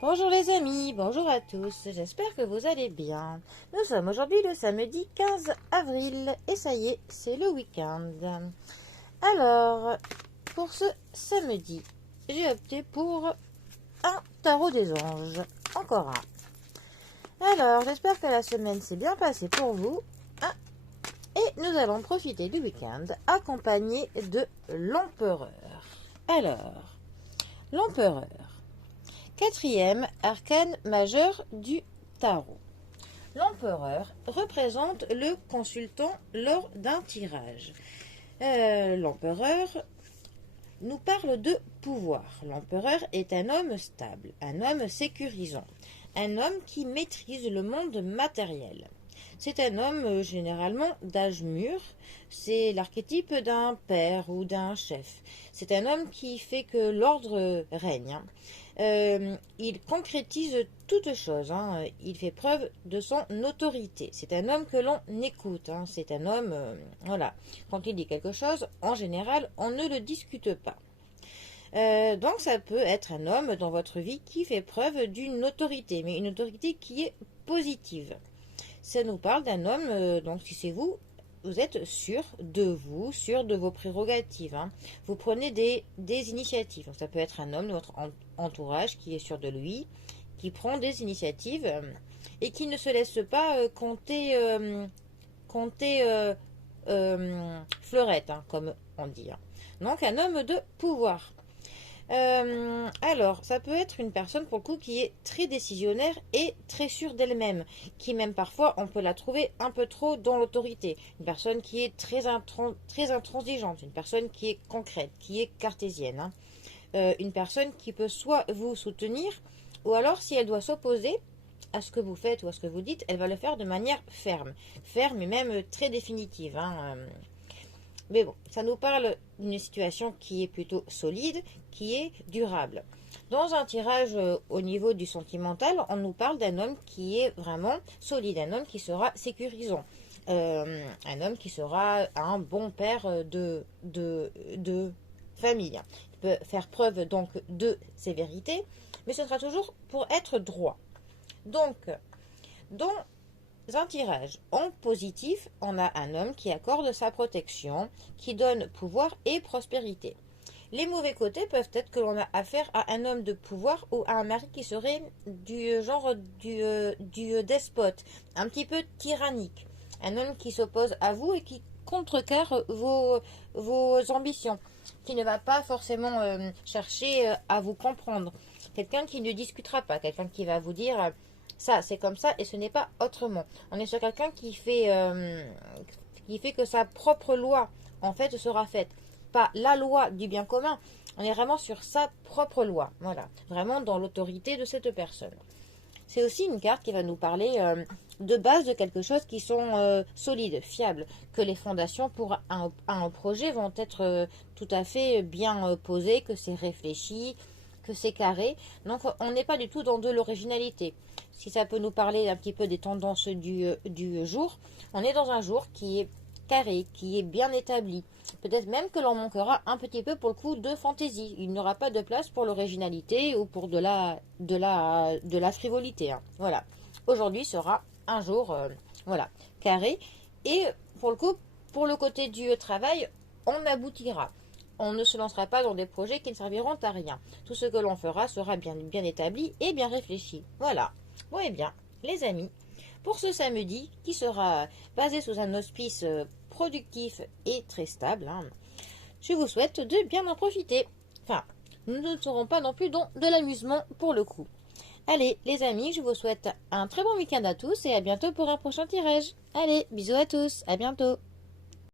Bonjour les amis, bonjour à tous, j'espère que vous allez bien. Nous sommes aujourd'hui le samedi 15 avril et ça y est, c'est le week-end. Alors, pour ce samedi, j'ai opté pour un tarot des anges, encore un. Alors, j'espère que la semaine s'est bien passée pour vous. Et nous allons profiter du week-end accompagné de l'empereur. Alors, l'empereur. Quatrième arcane majeur du tarot. L'empereur représente le consultant lors d'un tirage. L'empereur nous parle de pouvoir. L'empereur est un homme stable, un homme sécurisant, un homme qui maîtrise le monde matériel. C'est un homme généralement d'âge mûr, c'est l'archétype d'un père ou d'un chef. C'est un homme qui fait que l'ordre règne. Il concrétise toute chose, il fait preuve de son autorité. C'est un homme que l'on écoute, c'est un homme, voilà, quand il dit quelque chose, en général, on ne le discute pas. Donc ça peut être un homme dans votre vie qui fait preuve d'une autorité, mais une autorité qui est positive. Ça nous parle d'un homme, donc si c'est vous, vous êtes sûr de vous, sûr de vos prérogatives. Vous prenez des initiatives. Donc, ça peut être un homme de votre entourage qui est sûr de lui, qui prend des initiatives et qui ne se laisse pas compter fleurette, comme on dit. Donc un homme de pouvoir. Alors, ça peut être une personne pour le coup qui est très décisionnaire et très sûre d'elle-même, qui même parfois on peut la trouver un peu trop dans l'autorité. Une personne qui est très intransigeante, une personne qui est concrète, qui est cartésienne. Une personne qui peut soit vous soutenir, ou alors si elle doit s'opposer à ce que vous faites ou à ce que vous dites, elle va le faire de manière ferme et même très définitive. Mais bon, ça nous parle d'une situation qui est plutôt solide, qui est durable. Dans un tirage au niveau du sentimental, on nous parle d'un homme qui est vraiment solide, un homme qui sera sécurisant, un homme qui sera un bon père de famille. Il peut faire preuve donc de sévérité, mais ce sera toujours pour être droit. Donc, dans un tirage en positif, on a un homme qui accorde sa protection, qui donne pouvoir et prospérité. Les mauvais côtés peuvent être que l'on a affaire à un homme de pouvoir ou à un mari qui serait du genre du despote, un petit peu tyrannique. Un homme qui s'oppose à vous et qui contrecarre vos ambitions, qui ne va pas forcément chercher à vous comprendre. Quelqu'un qui ne discutera pas, quelqu'un qui va vous dire ça, c'est comme ça et ce n'est pas autrement. On est sur quelqu'un qui fait que sa propre loi, en fait, sera faite. Pas la loi du bien commun. On est vraiment sur sa propre loi. Voilà. Vraiment dans l'autorité de cette personne. C'est aussi une carte qui va nous parler de base de quelque chose qui sont solides, fiables. Que les fondations pour un projet vont être tout à fait bien posées, que c'est réfléchi, que c'est carré. Donc on n'est pas du tout dans de l'originalité. Si ça peut nous parler un petit peu des tendances du jour, on est dans un jour qui est carré, qui est bien établi. Peut-être même que l'on manquera un petit peu pour le coup de fantaisie. Il n'y aura pas de place pour l'originalité ou pour de la frivolité. Voilà. Aujourd'hui sera un jour carré. Et pour le coup, pour le côté du travail, on aboutira. On ne se lancera pas dans des projets qui ne serviront à rien. Tout ce que l'on fera sera bien établi et bien réfléchi. Voilà. Bon et bien, les amis, pour ce samedi qui sera basé sous un auspice productif et très stable, je vous souhaite de bien en profiter. Enfin, nous ne serons pas non plus dans de l'amusement pour le coup. Allez, les amis, je vous souhaite un très bon week-end à tous et à bientôt pour un prochain tirage. Allez, bisous à tous, à bientôt.